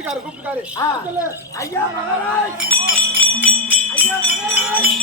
வீட்டுக்காரர் கூப்பிட்டாரு. ஐயா மகாராஜ், ஐயா மகாராஜ்.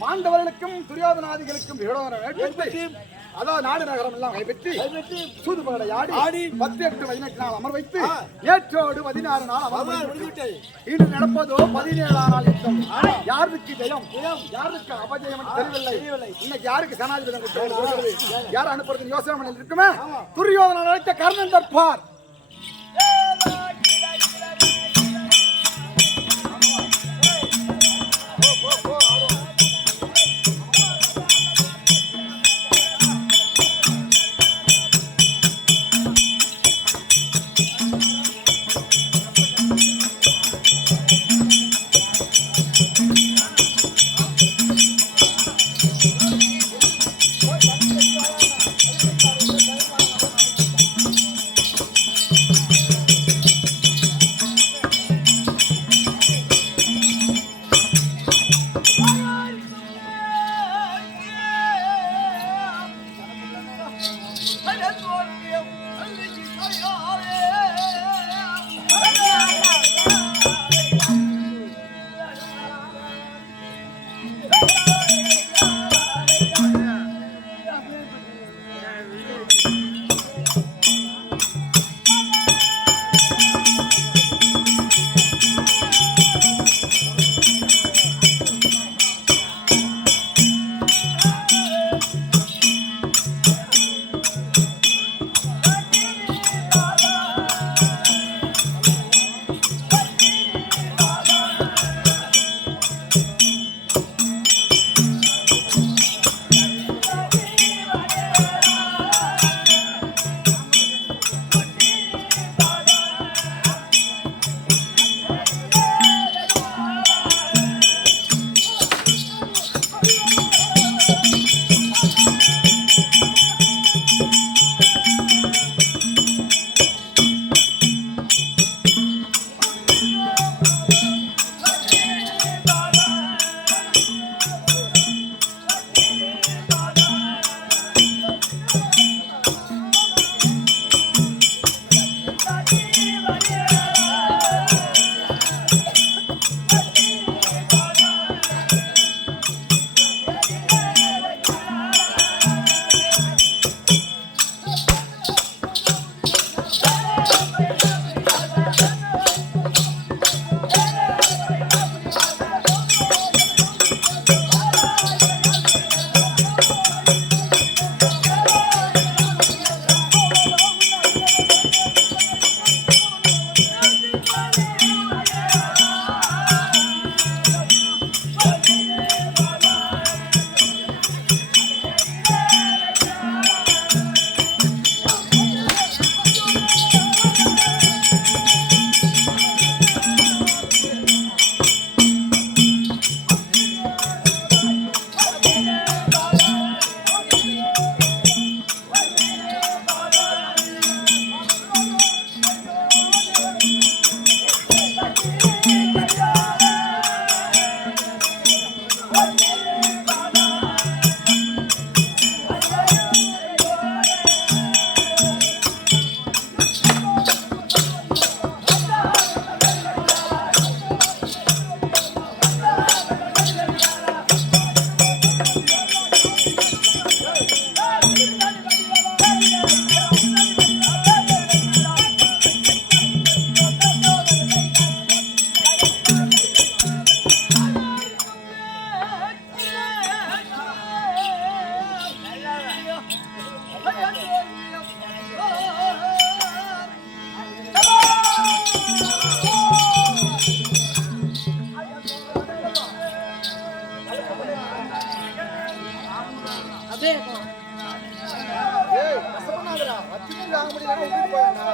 பாண்டவர்களுக்கும் துரியோதனாதிகளுக்கும் அதாவது நாடு நகரம் எல்லாம் கைப்பற்றி சூதுபகடை ஆடி 18 நாள் அமர் வைத்து நேற்றோடு 16 நாள் அமர் இன்று நடப்பதோ 17 நாள் யுத்தம். யாருக்கு ஜெயம் யாருக்கு அபஜயம் தெரியவில்லை. இன்னைக்கு யாருக்கு சனாதிபதி யார் அனுப்புறது யோசனை இருக்குமே. துரியோதனன் அழைத்த கர்ணன் தற்பார். ஏய் கசப்பனாதடா வச்சிட்டு வாங்க முடியலனா விட்டுட்டு போயடா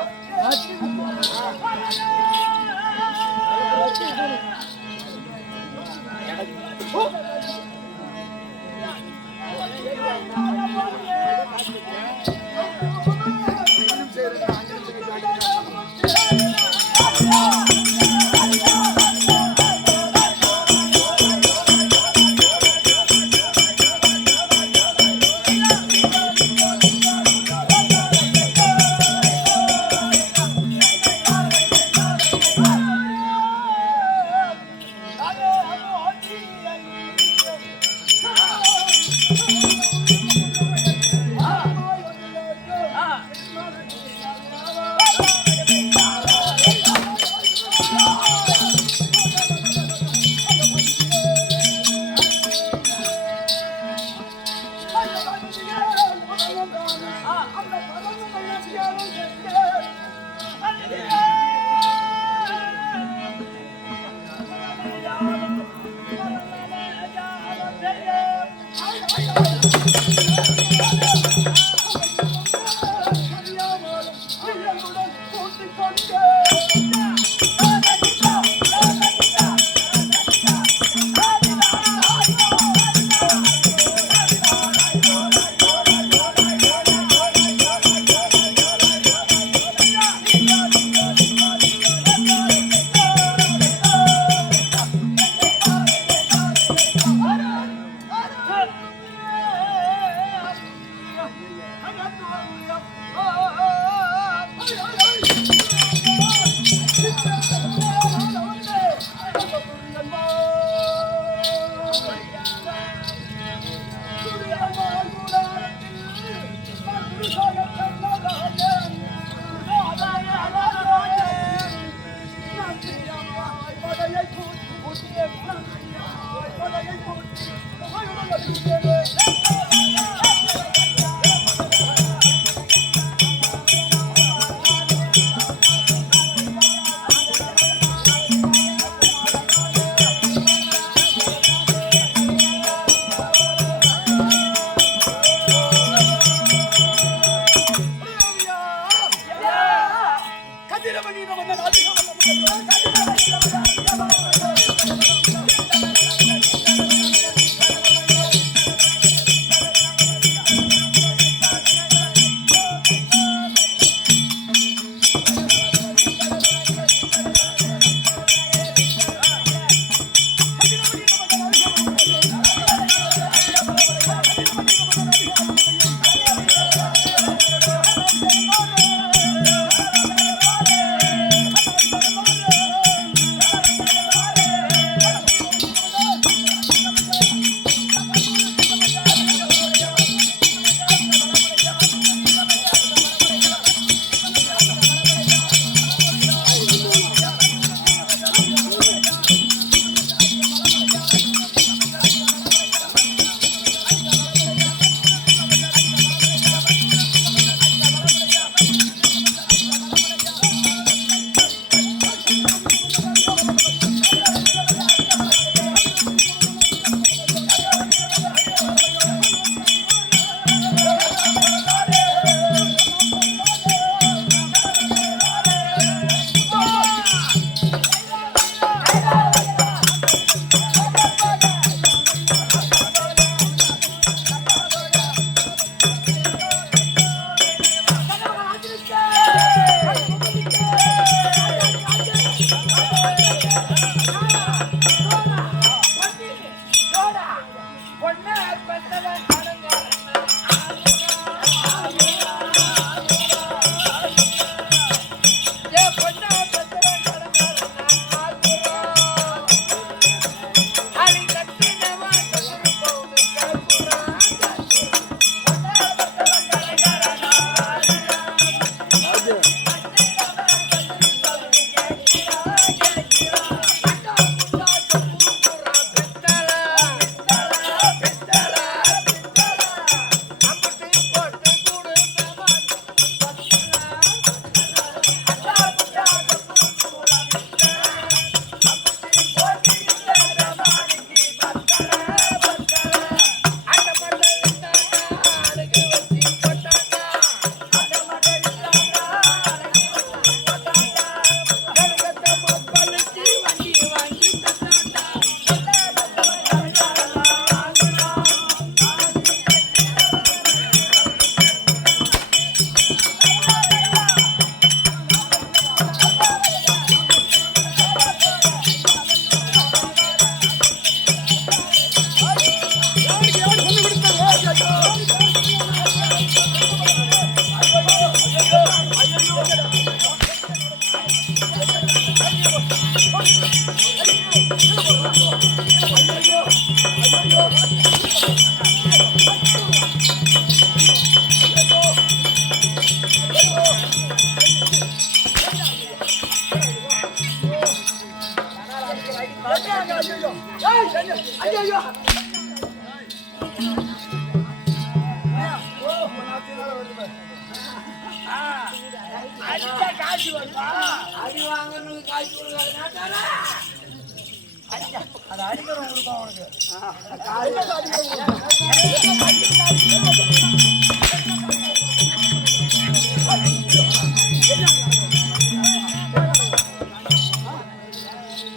அதை அடிக்கிறவங்க கொடுப்பான் உனக்கு.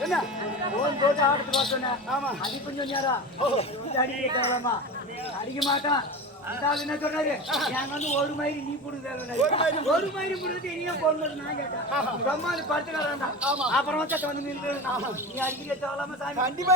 என்ன போன் போட்டு ஆடுறது பார்த்தோன்னே ஆமா அடிப்புன்னு சொன்னாரா அடிக்கலாமா அடிக்க மாட்டான். என்ன சொன்னாரு நாங்க வந்து ஒரு மாதிரி நீ புடுங்க ஒரு மாதிரி புடுறது இனியும் போன நான் கேட்டேன் ரொம்ப படுத்துக்காரா அப்புறம் வந்து நின்று நீ அடிக்க தேவலாம சாமி கண்டிப்பா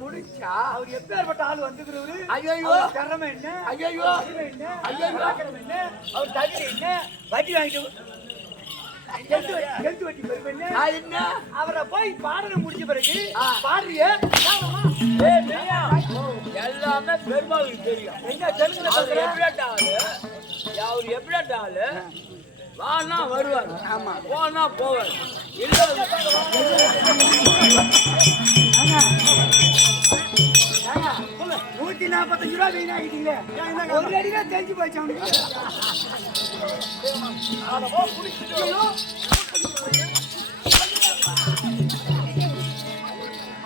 முடிச்சா அவர் எப்பேற்பட்ட ஆள் வந்துக்கிறவரு. ஐயோ திறமை என்ன, ஐயோ என்ன, ஐயோ என்ன, அவர் தகுதி என்ன, வட்டி வாங்கிட்டு வட்டி பெருமை என்ன, அவரை போய் பாடலை முடிச்ச பிறகு பாடுறிய எல்லாமே பெருமாளுக்கு தெரியும். என்ன தெலுங்குல அவர் எப்படியாட்ட ஆளு வானா வருவார், ஆமா போனா போவார். 145 ரூபா வீணா ஆகிட்டீங்களே, ஒரு அடியில தெரிஞ்சு போச்சு அவனுக்கு.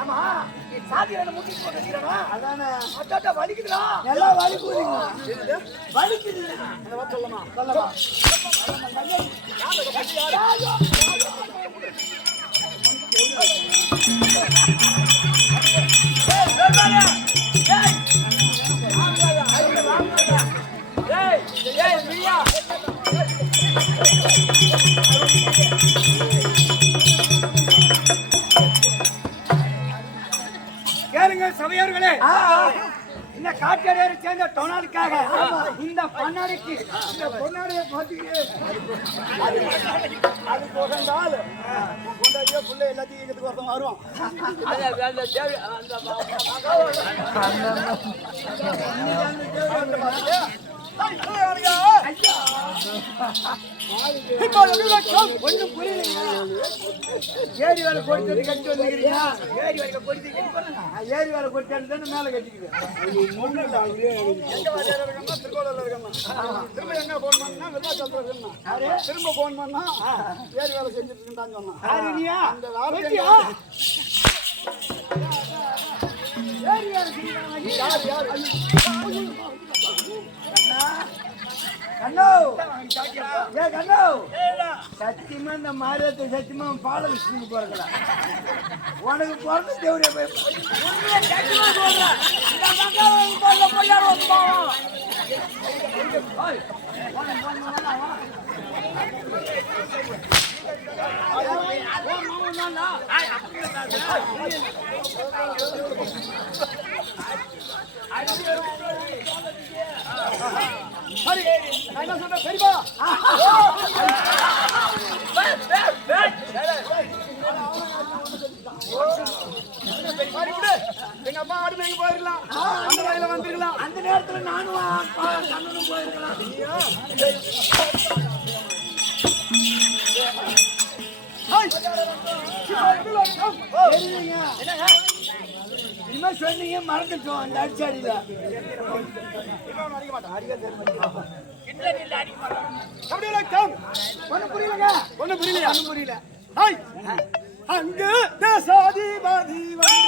ஆமா சாதியான முட்டிட்டு போட்டுறா அதானே அட்டாட்டா வலிக்குதுடா, நல்லா வலிக்குதுங்க, வலிக்குது சொல்லமா சொல்லமா கேளுங்க சபையோர்களே, இந்த காட்டடையை சேர்ந்த டொனாலுக்காக இந்த பண்ணாடிக்கு இந்த பொன்னாடியை பார்த்தீங்க அது போகந்தால் பொண்டாடியோ புள்ள எல்லாத்தையும் எங்களுக்கு ஒருத்தம் வரும். ஒன்னும் புரியலைங்க. ஏரி வேலை கொடுத்தது கட்டி வந்துக்கிறீங்க, ஏரி வேலை கொடுத்து ஏரி வேலை கொடுத்தது மேல கட்டிக்குது. திருக்கோளூர்ல இருக்கமா திரும்ப எங்க போன் பண்ணா விருதாச்சலத்துல இருக்கா, திரும்ப போன் பண்ணா ஏரி வேலை செஞ்சுட்டு இருந்தான்னு சொன்னா அந்த வேலை ஏரி வேலை சத்தியமா இந்த மாரியத்தை சத்தியமா பாலகிருஷ்ணனுக்கு பிறக்கலாம். உனக்கு பிறந்த தேவரிய போய் என்ன சொல்ற பெரியப்பா, எங்க அப்பா ஆடு மேய்க்க போயிருக்கலாம், அந்த வயல வந்துருக்கலாம், அந்த நேரத்துல நானும் கண்ணனும் போயிருக்கலாம். இனிமே சொன்னீங்க மறந்துட்டோம் அந்த அடிச்சாடியில அடிக்க மாட்டோம். எப்படி விளக்கம்? ஒண்ணும் புரியலங்க. ஒண்ணும் புரியலையா? ஒண்ணும் புரியல. ஹாய் அங்கு தேசாதிபதி வந்து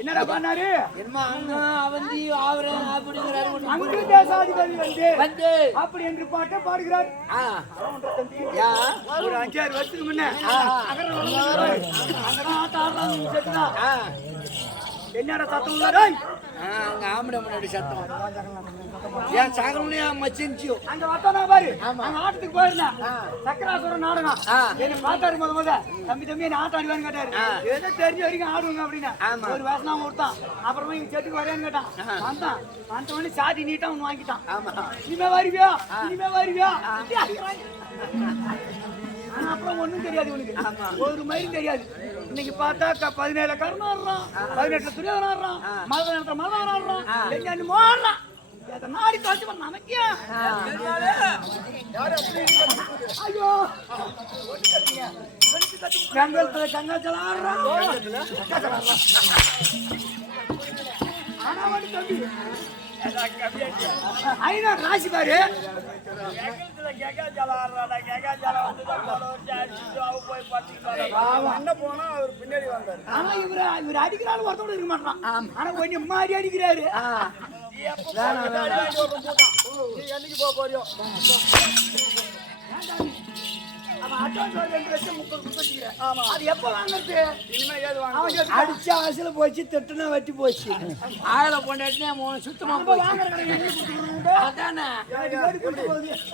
என்னடா பண்ணாரு? அங்கு தேசாதிபதி வந்து அப்படி என்று பாட்ட பாடுகிறார். ஒரு 5-6 வருஷத்துக்கு முன்ன என்னடா சத்தம் உள்ளாரு? அங்க ஆம்பளை முன்னாடி சத்தம் ஏன் சாகணும் மச்சின்ச்சு அங்க வந்தானா பாரு. அங்க ஆட்டத்துக்கு போயிருந்தேன். சக்கராசுர நாடகம் என்ன பார்த்தாரு. முத தம்பி என்ன ஆட்டம் ஆடுவான்னு கேட்டாரு. ஏதோ தெரிஞ்ச வரைக்கும் ஆடுவாங்க அப்படின்னா ஒரு வேசனா கொடுத்தான். அப்புறமா இங்க செட்டுக்கு வரேன்னு கேட்டான். வந்தான். வந்தவொடனே சாதி நீட்டா ஒண்ணு வாங்கிட்டான். இனிமே வருவியா இனிமே வருவியா? ஆனா அப்புறம் ஒண்ணும் தெரியாது உனக்கு. ஒரு மயிலும் தெரியாது. இன்னைக்கு பார்த்தா 17 கருணா ஆடுறான், 18 துரியோதனா ஆடுறான், மதம் ஆடுறான், என்னமோ ஆடுறான். நாடி காட்சி பண்ண நமக்கு ஐயோ கங்கத்துல கங்காச்சல ஆடுறான். ஆனா வந்து தம்பி ஐநா ராசி பாரு. ஆனா இவரு அடிக்கிறாலும் ஒருத்தோட இருக்க மாட்டான். ஆனா கொஞ்சம் மாறி அடிக்கிறாரு. என்னைக்கு போக போறியோ அடிச்ச ஆசையில போச்சு திட்டுனா வெட்டி போச்சு. ஆயில பொண்டாட்டினா சுத்தமா போச்சு.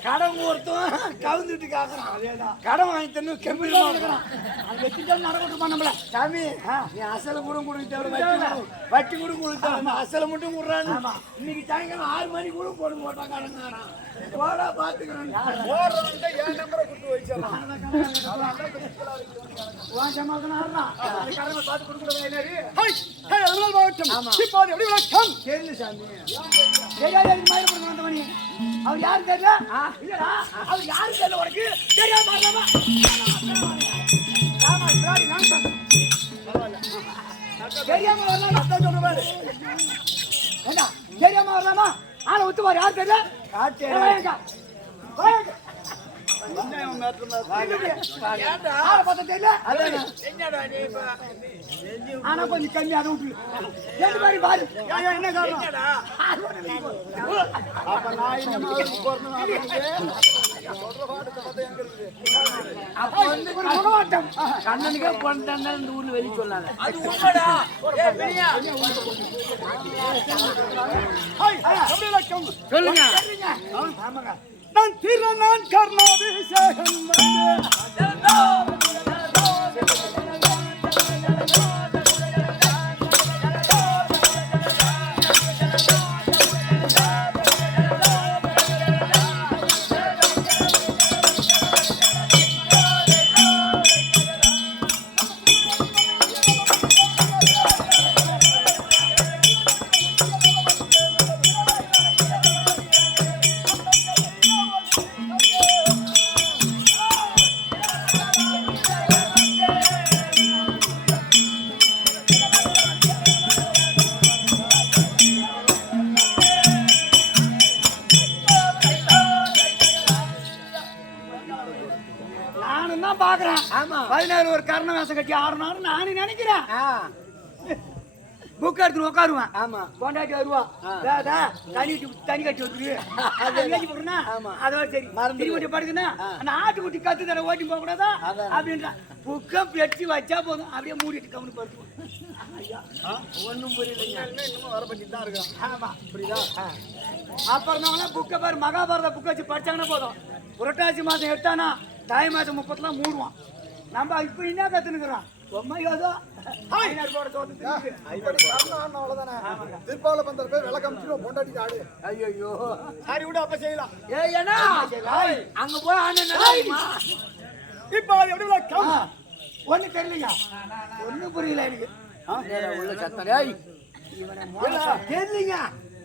கடன் ஒருத்தம் கவுந்துட்டு காக்குறான். கடன் வாங்கி தந்து கெம்பிள் நடக்கட்டுமா நம்மள சாமி? நீ அசல கூட கொடுத்த வட்டி கூட கொடுத்த அசல மட்டும் கொடுறான்னு. இன்னைக்கு சாயங்காலம் 6 மணி கூட போட போட்டான் கடன்காரன். போடா பாத்துக்கிறேன். அவர் யாரு தெரியல. அவர் யாரு தெரியல உனக்கு தெரியாம தெரியாம வரலாம். சொல்றாரு தெரியாம வரலாமா? ஆளை ஒத்துவார். யாரு தெரியல. ஆனா கொஞ்சம் கம்மி அதை விட்டு மாதிரி பாரு. என்ன காரணம்? கண்ணனுக்கே போனேன் இந்த ஊர்ல வெளியே சொல்லாத. சொல்லுங்க. நான் திறனான் கர்ணாபிஷேகம் பாக்குறேன். ஆமா. 17 ஒரு கர்ண வேஷம் கட்டி ஆடுனாரு நானே நினைக்கிறேன். புக் எடுத்து உட்காருவேன். ஆமா. கொண்டாட்டி வருவா. தனி கட்டி வந்துரு. அது ஏஞ்சி போடுறா. அதோட சரி. திரும்பி படுக்குன்னா அந்த ஆட்டுக்குட்டி கத்து தர ஓட்டி போக கூடாதா அப்படின்றா. புக்க பெட்டி வச்சா போதும் அப்படியே மூடிட்டு கவனி படுத்துவோம். ஒண்ணும் புரியலைங்க. இன்னும் வர பத்தி தான் இருக்கோம். ஆமா. புரியுதா? அப்புறம் புக்கை பாரு மகாபாரத புக் வச்சு படிச்சாங்கன்னா போதும். புரட்டாசி மாசம் எடுத்தானா தாய் மாசம் 30 மூடுவான். நம்ம இப்ப என்ன கத்துனுக்குறோம்? திருப்பாவள பந்தர் போய் விளக்கம் பொண்டாட்டி ஆடு. ஐயோ சரி விட அப்ப செய்யலாம். ஏன்னா அங்க போய் ஆனா இப்ப அது எப்படி விளக்கம்? ஒண்ணு தெரியலையா? ஒண்ணும் புரியல எனக்கு. உள்ள சத்தம் தெரியலீங்க.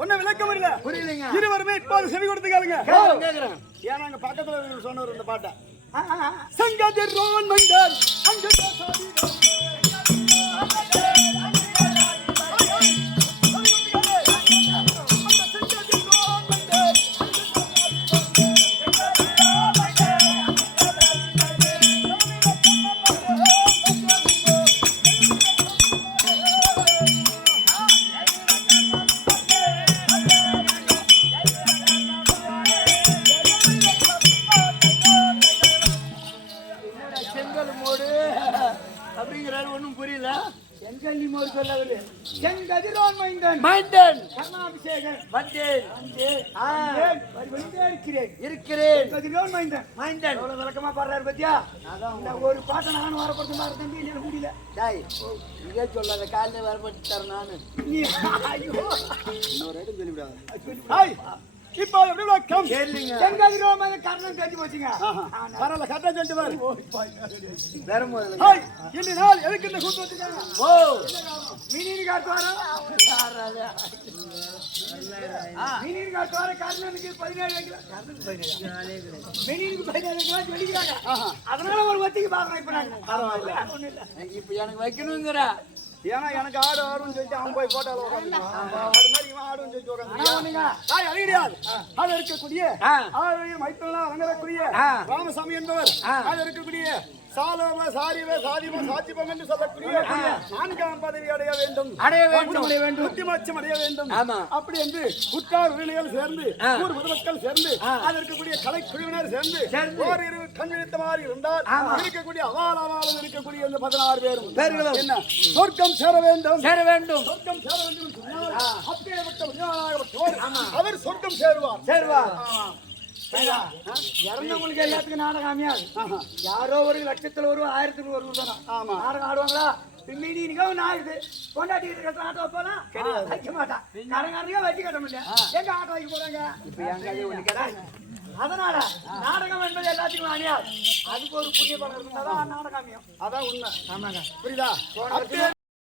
ஒன்னும் விளக்கம் இல்ல. புரியலைங்க. இருவருமே இப்போது செவி கொடுத்து கேளுங்க. கேக்குறேன். ஏன்னா அங்க பக்கத்துல சொன்னவர் இந்த பாட்டை சங்கதிர் ரோன் மண்டல் அங்கு அப்படிங்கிறாரு. ஒண்ணும் புரியல. செங்கல்லி மோர் சொல்லவரு செங்கதிரோன் மைந்தன் மைண்டன் கர்ணாபிஷேகன் வந்தேன். இருக்கிறேன் இருக்கிறேன். கதிரோன் மைந்தன் மைண்டன் எவ்வளவு விளக்கமா பாடுறாரு பத்தியா? இந்த ஒரு பாட்டை நானும் வரப்படுத்த மாதிரி தம்பி எனக்கு முடியல. டாய் இதே சொல்லாத. காலையில வரப்பட்டு தரேன் நானு. நீ ஐயோ இன்னொரு ஐட்டம் சொல்லிவிடாத. இப்போ எப்படி விளக்கம்? செங்கதிரோன் மைந்தன் கர்ணன் தெரிஞ்சு போச்சுங்க. பரவாயில்ல கரெக்டா சொல்லிட்டு பாரு. வேற முதல்ல இன்று நாள் எதுக்கு இந்த கூத்து வச்சுக்காங்க? ஓ மீனின் காட்டுவாரா மீனின் காட்டுவார கர்ணனுக்கு 17 வைக்கல. மீனினுக்கு 17 வைக்கலாம் சொல்லிக்கிறாங்க. அதனால ஒரு வத்திக்கு பாக்குறேன் இப்ப நான். பரவாயில்ல. ஒண்ணும் இல்ல. இப்ப எனக்கு வைக்கணுங்கிற. ஏன்னா எனக்கு ஆடு ஆடுன்னு சொல்லிட்டு அவன் போய் போட்டால அது மாதிரி இவன் ஆடுன்னு சொல்லிட்டு ஆனா ஒண்ணுங்க. அது இருக்கக்கூடிய ஆளுநர் மைத்தனா அலங்கரக்கூடிய ராமசாமி என்பவர் அது இருக்கக்கூடிய சாலோம சாரிவ சாதிம சாட்சிபம் என்று சொல்லக்கூடிய 4ஆம் பதவி அடைய வேண்டும். புத்திமச்சம் அடைய வேண்டும். அப்படி என்று உற்றார் உறவினர்கள் சேர்ந்து ஊர் பொதுமக்கள் சேர்ந்து அது இருக்கக்கூடிய கலைக்குழுவினர் சேர்ந்து ஓரிரு கண்விழித்த மாதிரி இருந்தால் இருக்கக்கூடிய அவாலாவாலும் இருக்கக்கூடிய இந்த 16 பேரும் என்ன சொர்க்கம் சேர வேண்டும். சொர்க்கம் சேர வேண்டும் சொன்னால் அப்பேற்பட்ட அவர் சொர்க்கம் சேருவார். இறந்தவங்களுக்கு எல்லாத்துக்கும் நாடகம் அமையாது. யாரோ ஒரு லட்சத்துல ஒரு 1000க்கு ஒரு நாடகம் ஆடுவாங்களா? மீனிங்க நான் இது கொண்டாட்டிட்டு கட்டுற ஆட்டோ போலாம் வைக்க மாட்டான். கடங்காரங்க வச்சு கட்ட முடியல. எங்க ஆட்டோ வைக்க போறாங்க? அதனால நாடகம் என்பது எல்லாத்துக்கும் அமையாது. அதுக்கு ஒரு புதிய படம் இருந்தாதான் நாடகம் அமையும். அதான் உண்மை. ஆமாங்க. புரியுதா?